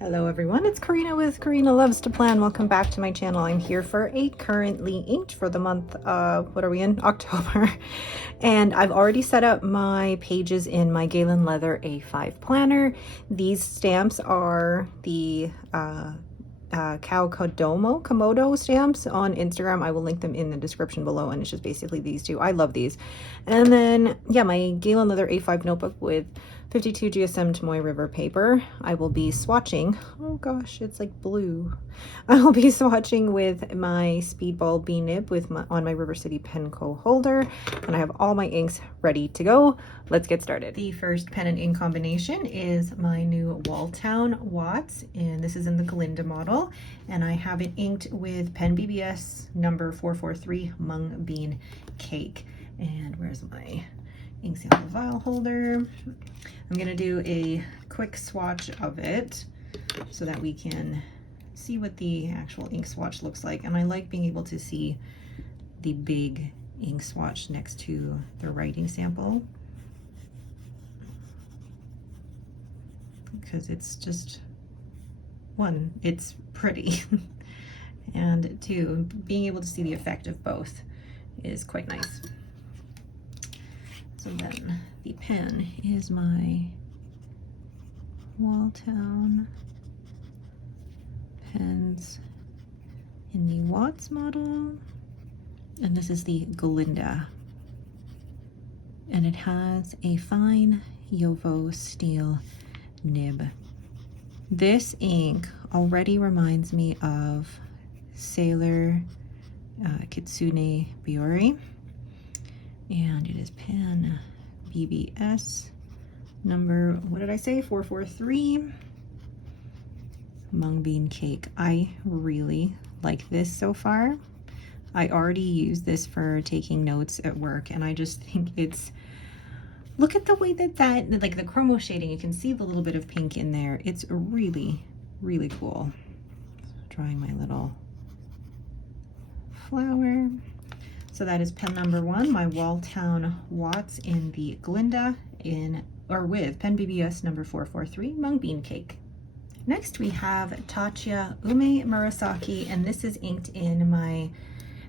Hello everyone, it's Karina with Karina Loves to Plan. Welcome back to my channel. I'm here for a currently inked for the month of, what are we in? October. And I've already set up my pages in my Galen Leather A5 planner. These stamps are the Komodo stamps on Instagram. I will link them in the description below, and it's just basically these two. I love these. And then yeah, my Galen Leather A5 notebook with 52 GSM Tomoe River paper. I will be swatching, oh gosh, it's like blue. I will be swatching with my Speedball B nib with on my River City Penco holder, and I have all my inks ready to go. Let's get started. The first pen and ink combination is my new WTown Watts, and this is in the Glinda model, and I have it inked with Pen BBS number 443 Mung Bean Cake. And where's my ink sample vial holder? I'm gonna do a quick swatch of it so that we can see what the actual ink swatch looks like. And I like being able to see the big ink swatch next to the writing sample, because it's just, one, it's pretty, and two, being able to see the effect of both is quite nice. So then the pen is my WTown pens in the Watts model, and this is the Glinda, and it has a fine Yovo steel nib. This ink already reminds me of Sailor Kitsune Biori, and it is pen BBS number, what did I say, 443 Mung Bean Cake. I really like this so far. I already used this for taking notes at work, and I just think it's, look at the way that like the chromo shading, you can see the little bit of pink in there. It's really, really cool. Drawing my little flower. So that is pen number one, my WTown Watts in the Glinda with Pen BBS number 443 Mung Bean Cake. Next we have TAA Murasaki, and this is inked in my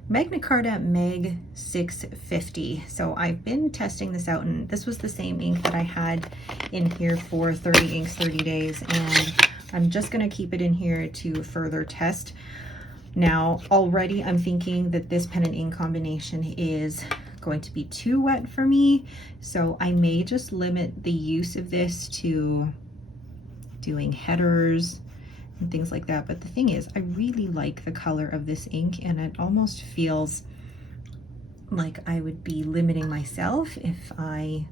Magna Carta Meg 650. So I've been testing this out, and this was the same ink that I had in here for 30 inks 30 days, and I'm just gonna keep it in here to further test. Now, already I'm thinking that this pen and ink combination is going to be too wet for me, so I may just limit the use of this to doing headers and things like that. But the thing is, I really like the color of this ink, and it almost feels like I would be limiting myself if I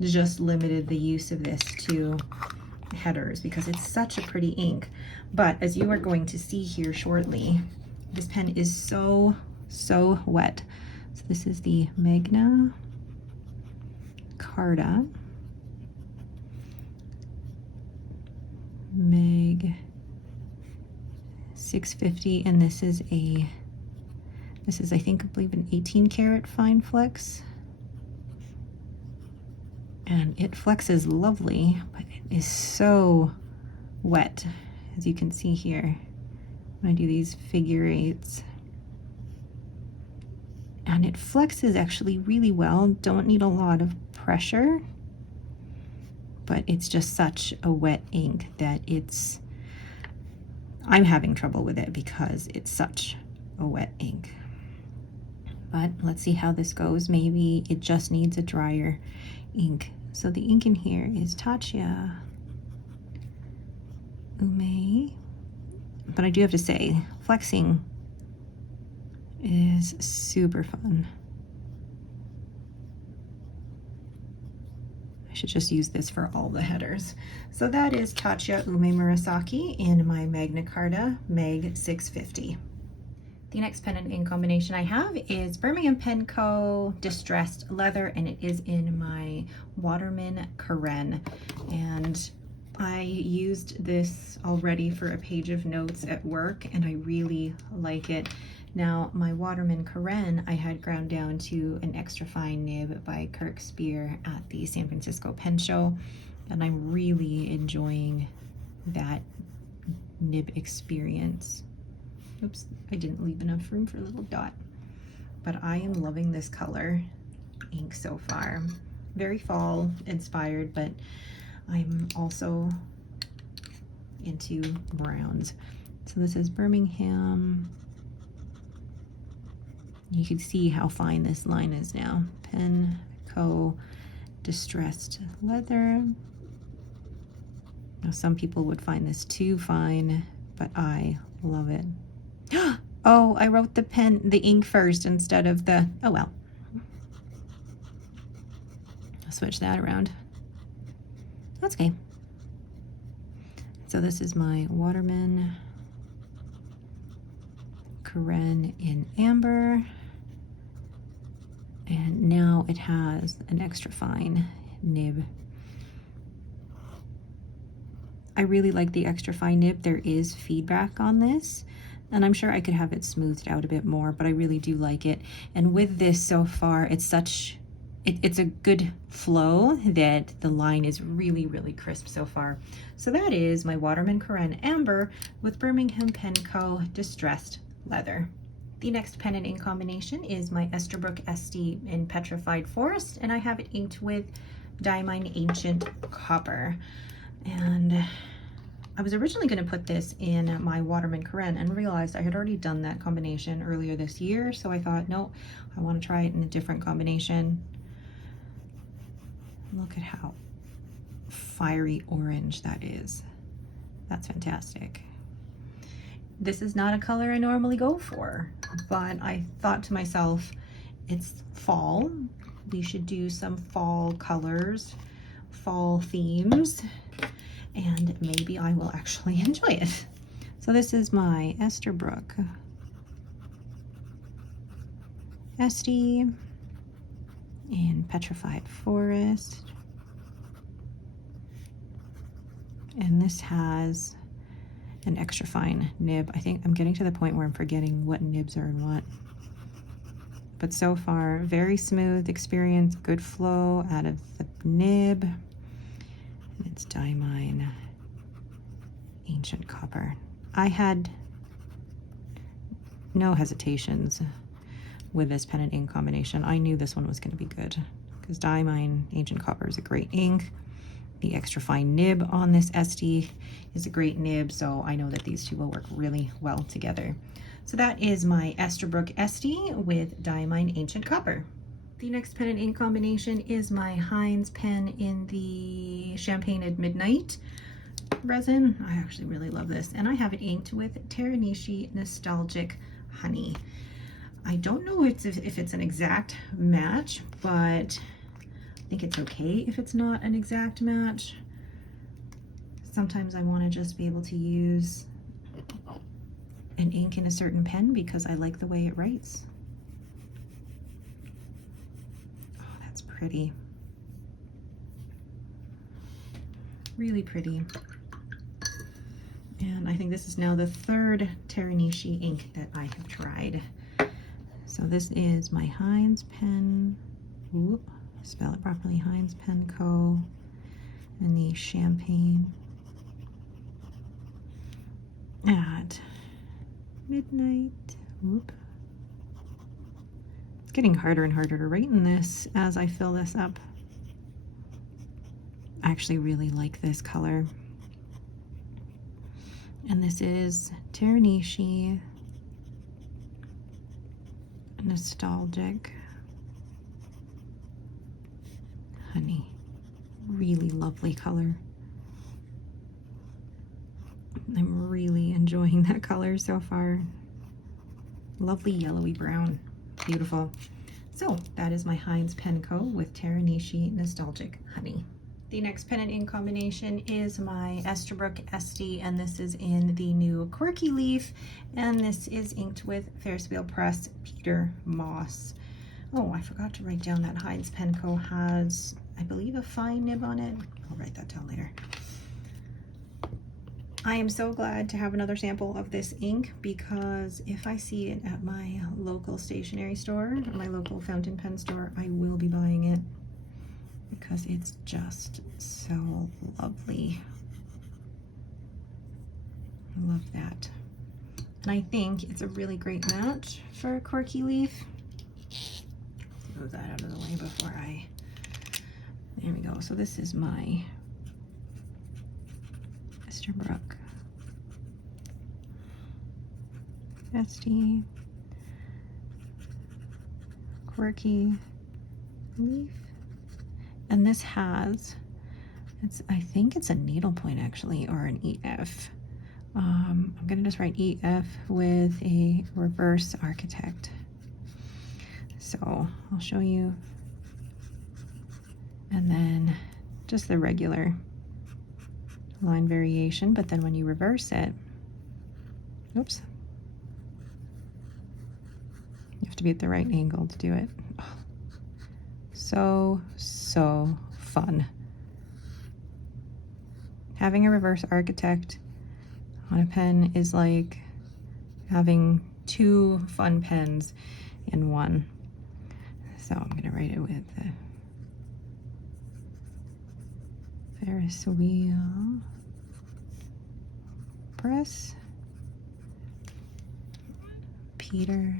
just limited the use of this to headers, because it's such a pretty ink. But as you are going to see here shortly, this pen is so wet. So this is the Magna Carta Meg 650, and this is I think, I believe, an 18 karat fine flex, and it flexes lovely, but it is so wet, as you can see here when I do these figure eights. And it flexes actually really well, don't need a lot of pressure, but it's just such a wet ink that I'm having trouble with it because it's such a wet ink. But let's see how this goes. Maybe it just needs a drier ink. So the ink in here is TAA Ume, but I do have to say, flexing is super fun. I should just use this for all the headers. So that is TAA Ume Murasaki in my Magna Carta Meg 650. The next pen and ink combination I have is Birmingham Penco Distressed Leather, and it is in my Waterman Karen. And I used this already for a page of notes at work, and I really like it. Now my Waterman Karen I had ground down to an extra fine nib by Kirk Spear at the San Francisco Pen Show, and I'm really enjoying that nib experience. Oops, I didn't leave enough room for a little dot, but I am loving this color ink so far. Very fall inspired, but I'm also into browns. So this is Birmingham. You can see how fine this line is now. Penco distressed leather. Now some people would find this too fine, but I love it. Oh, I wrote the ink first instead of the, oh well. I'll switch that around. That's okay. So this is my Waterman Karen in amber. And now it has an extra fine nib. I really like the extra fine nib. There is feedback on this, and I'm sure I could have it smoothed out a bit more, but I really do like it. And with this so far, it's a good flow that the line is really, really crisp so far. So that is my Waterman Karen Amber with Birmingham Penco Distressed Leather. The next pen and ink combination is my Esterbrook SD in Petrified Forest, and I have it inked with Diamine Ancient Copper. And I was originally going to put this in my Waterman Karen and realized I had already done that combination earlier this year, so I thought, no, I want to try it in a different combination. Look at how fiery orange that is. That's fantastic. This is not a color I normally go for, but I thought to myself, it's fall. We should do some fall colors, fall themes, and maybe I will actually enjoy it. So this is my Esterbrook SD in Petrified Forest. And this has an extra fine nib. I think I'm getting to the point where I'm forgetting what nibs are in what. But so far, very smooth experience, good flow out of the nib. And it's Diamine Ancient Copper. I had no hesitations with this pen and ink combination. I knew this one was going to be good because Diamine Ancient Copper is a great ink. The extra fine nib on this SD is a great nib, so I know that these two will work really well together. So that is my Esterbrook SD with Diamine Ancient Copper. The next pen and ink combination is my Hindes pen in the Champagne at Midnight resin. I actually really love this, and I have it inked with Teranishi Nostalgic Honey. I don't know if it's an exact match, but I think it's okay if it's not an exact match. Sometimes I want to just be able to use an ink in a certain pen because I like the way it writes. Oh, that's pretty. Really pretty. And I think this is now the third Teranishi ink that I have tried. So this is my Hindes pen. Whoop, spell it properly. Hindes Penco, and the Champagne at Midnight. Whoop. It's getting harder and harder to write in this as I fill this up. I actually really like this color. And this is Teranishi Nostalgic Honey. Really lovely color. I'm really enjoying that color so far. Lovely yellowy brown. Beautiful. So that is my Hindes Penco with Teranishi Nostalgic Honey. The next pen and ink combination is my Esterbrook SD, and this is in the new Quirky leaf, and this is inked with Ferris Wheel Press Peter Moss. Oh, I forgot to write down that Hindes Penco has, I believe, a fine nib on it. I'll write that down later. I am so glad to have another sample of this ink, because if I see it at my local stationery store, or my local fountain pen store, I will be buying it because it's just so lovely. I love that. And I think it's a really great match for a Quirky leaf. Move that out of the way before there we go. So this is my Esterbrook Esty Quirky leaf, and this has, I think it's a needlepoint actually, or an EF. I'm gonna just write EF with a reverse architect. So I'll show you, and then just the regular line variation, but then when you reverse it, oops, you have to be at the right angle to do it. Oh, so fun. Having a reverse architect on a pen is like having two fun pens in one. So I'm gonna write it with the Ferris wheel press, Peter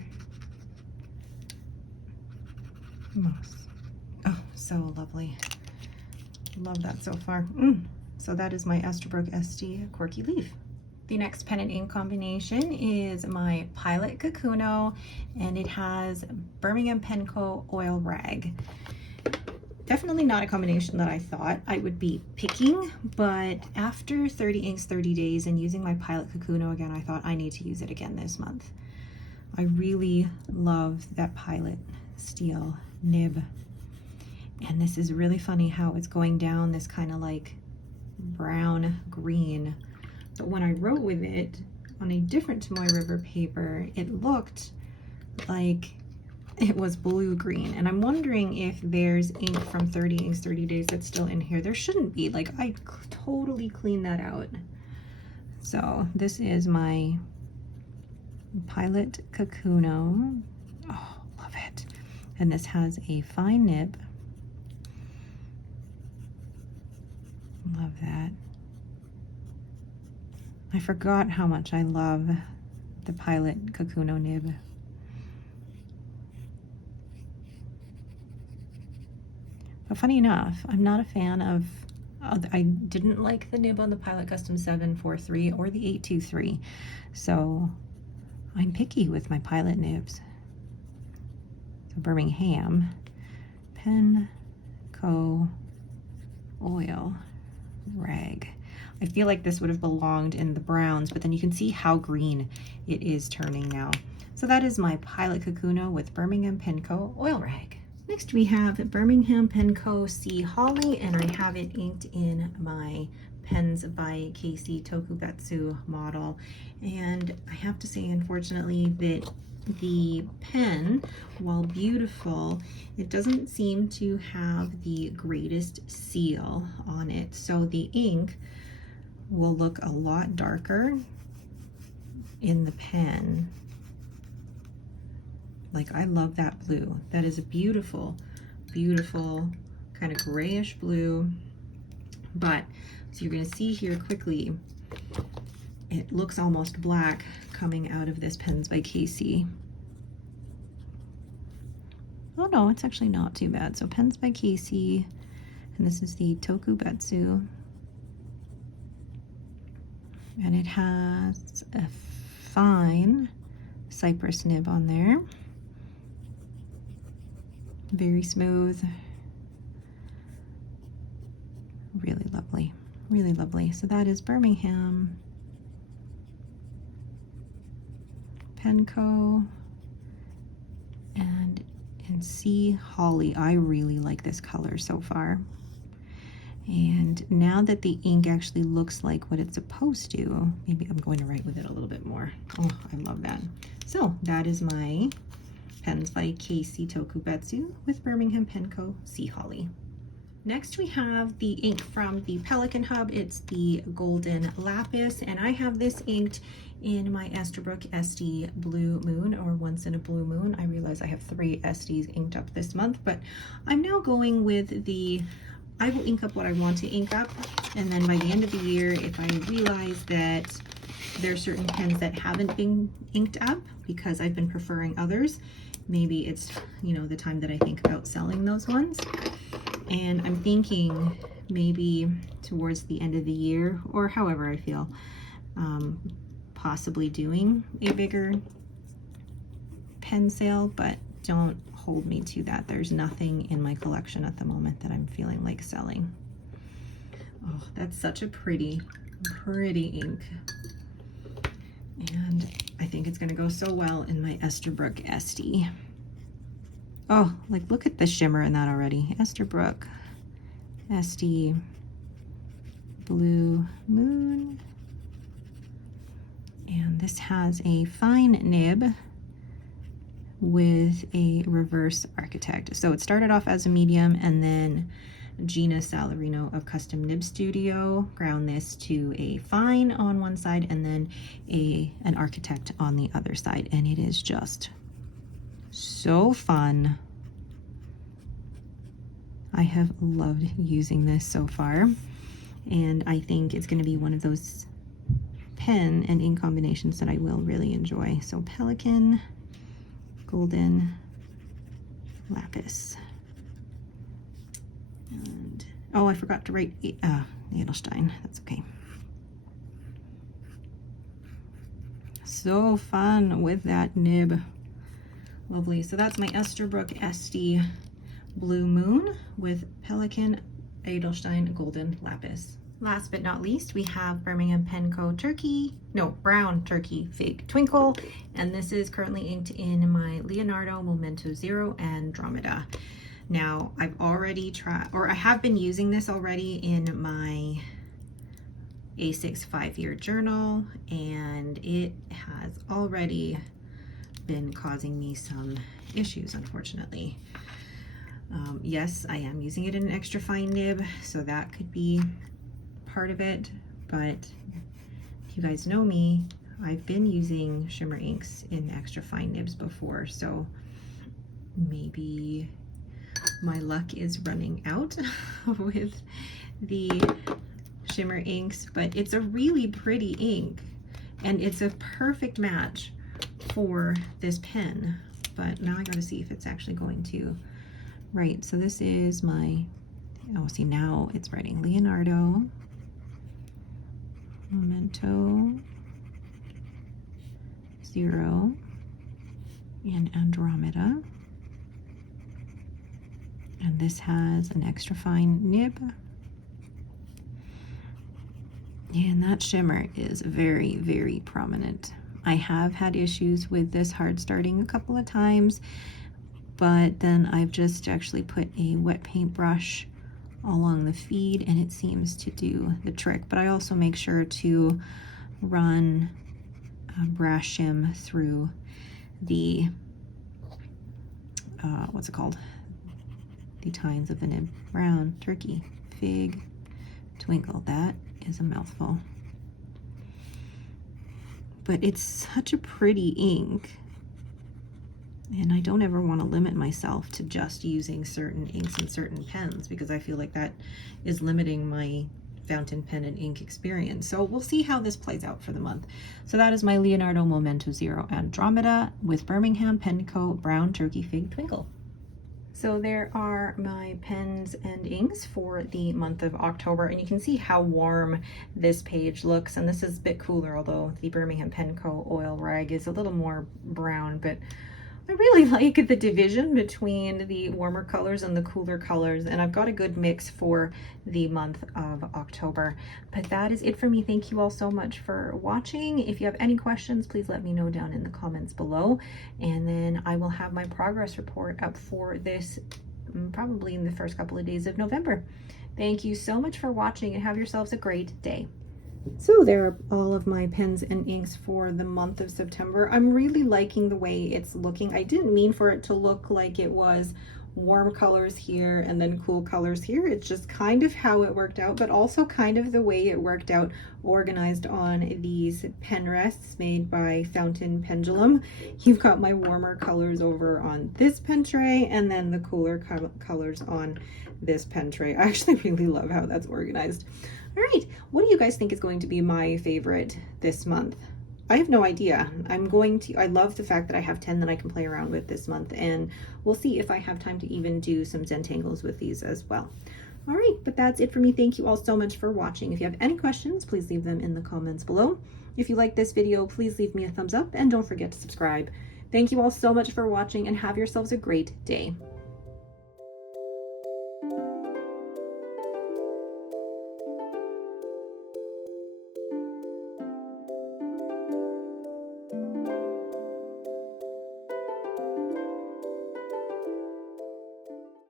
Moss. Oh, so lovely. Love that so far. So that is my Esterbrook ST Quirky leaf. The next pen and ink combination is my Pilotkakuno, and it has Birmingham Penco oil rag. Definitely not a combination that I thought I would be picking, but after 30 inks, 30 days, and using my Pilotkakuno again, I thought I need to use it again this month. I really love that Pilot steel nib. And this is really funny how it's going down this kind of like brown green. But when I wrote with it on a different Tomoe River paper, it looked like it was blue green. And I'm wondering if there's ink from 30 inks, 30 days that's still in here. There shouldn't be. Like, I totally cleaned that out. So this is my Pilotkakuno. Oh, love it. And this has a fine nib. Love that. I forgot how much I love the Pilotkakuno nib. But funny enough, I'm not a fan of, I didn't like the nib on the Pilot Custom 743 or the 823. So I'm picky with my Pilot nibs. So Birmingham Penco oil rag. I feel like this would have belonged in the browns, but then you can see how green it is turning now. So that is my Pilotkakuno with Birmingham Penco oil rag. Next we have Birmingham Penco C Holly, and I have it inked in my Pens by Casey Tokubetsu model. And I have to say, unfortunately, that the pen, while beautiful, it doesn't seem to have the greatest seal on it. So the ink will look a lot darker in the pen. Like, I love that blue. That is a beautiful, beautiful kind of grayish blue. But so you're going to see here quickly, it looks almost black coming out of this Pens by Casey. Oh no, it's actually not too bad. So Pens by Casey, and this is the Tokubetsu. And it has a fine cypress nib on there. Very smooth. Really lovely. Really lovely. So that is Birmingham Penco and in C Holly. I really like this color so far. And now that the ink actually looks like what it's supposed to, maybe I'm going to write with it a little bit more. Oh, I love that. So that is my Pens by Casey Tokubetsu with Birmingham Penco C Holly. Next we have the ink from the Pelican Hub. It's the Golden Lapis, and I have this inked in my Esterbrook SD Blue Moon, or Once in a Blue Moon. I realize I have 3 SDs inked up this month, but I'm now going with the, I will ink up what I want to ink up, and then by the end of the year, if I realize that there are certain pens that haven't been inked up because I've been preferring others, maybe it's, you know, the time that I think about selling those ones. And I'm thinking maybe towards the end of the year, or however I feel, possibly doing a bigger pen sale, but don't hold me to that. There's nothing in my collection at the moment that I'm feeling like selling. Oh, that's such a pretty ink. And I think it's gonna go so well in my Esterbrook SD. Oh, like look at the shimmer in that already. Esterbrook SD Blue Moon. And this has a fine nib with a reverse architect. So it started off as a medium, and then Gina Salarino of Custom Nib Studio ground this to a fine on one side and then an architect on the other side. And it is just so fun. I have loved using this so far, and I think it's going to be one of those pen and ink combinations that I will really enjoy. So Pelican, Golden, Lapis, and oh, I forgot to write Edelstein. That's okay. So fun with that nib. Lovely. So that's my Esterbrook SD Blue Moon with Pelican, Edelstein, Golden, Lapis. Last but not least, we have Birmingham Penco Brown Turkey Fig Twinkle, and this is currently inked in my Leonardo Momento Zero Andromeda. Now, I've already tried, or I have been using this already in my A6 5-year journal, and it has already been causing me some issues, unfortunately. Yes, I am using it in an extra fine nib, so that could be part of it, but if you guys know me, I've been using shimmer inks in extra fine nibs before, so maybe my luck is running out with the shimmer inks, but it's a really pretty ink and it's a perfect match for this pen. But now I gotta see if it's actually going to. Right, so this is my, oh, see, now it's writing Leonardo Momento Zero and Andromeda. And this has an extra fine nib. And that shimmer is very, very prominent. I have had issues with this hard starting a couple of times, but then I've just actually put a wet paint brush along the feed and it seems to do the trick. But I also make sure to run a brass shim through the, what's it called? The tines of the nib. Brown Turkey Fig Twinkle. That is a mouthful. But it's such a pretty ink. And I don't ever want to limit myself to just using certain inks and certain pens, because I feel like that is limiting my fountain pen and ink experience. So we'll see how this plays out for the month. So that is my Leonardo Momento Zero Andromeda with Birmingham Penco Brown Turkey Fig Twinkle. So there are my pens and inks for the month of October, and you can see how warm this page looks. And this is a bit cooler, although the Birmingham Penco oil rag is a little more brown, but I really like the division between the warmer colors and the cooler colors, and I've got a good mix for the month of October. But that is it for me. Thank you all so much for watching. If you have any questions, please let me know down in the comments below, and then I will have my progress report up for this probably in the first couple of days of November. Thank you so much for watching, and have yourselves a great day. So there are all of my pens and inks for the month of September. I'm really liking the way it's looking. I didn't mean for it to look like it was warm colors here and then cool colors here. It's just kind of how it worked out, but also kind of the way it worked out organized on these pen rests made by Fountain Pendulum. You've got my warmer colors over on this pen tray and then the cooler colors on this pen tray. I actually really love how that's organized. All right, what do you guys think is going to be my favorite this month? I have no idea. I love the fact that I have 10 that I can play around with this month, and we'll see if I have time to even do some Zentangles with these as well. All right, but that's it for me. Thank you all so much for watching. If you have any questions, please leave them in the comments below. If you like this video, please leave me a thumbs up and don't forget to subscribe. Thank you all so much for watching and have yourselves a great day.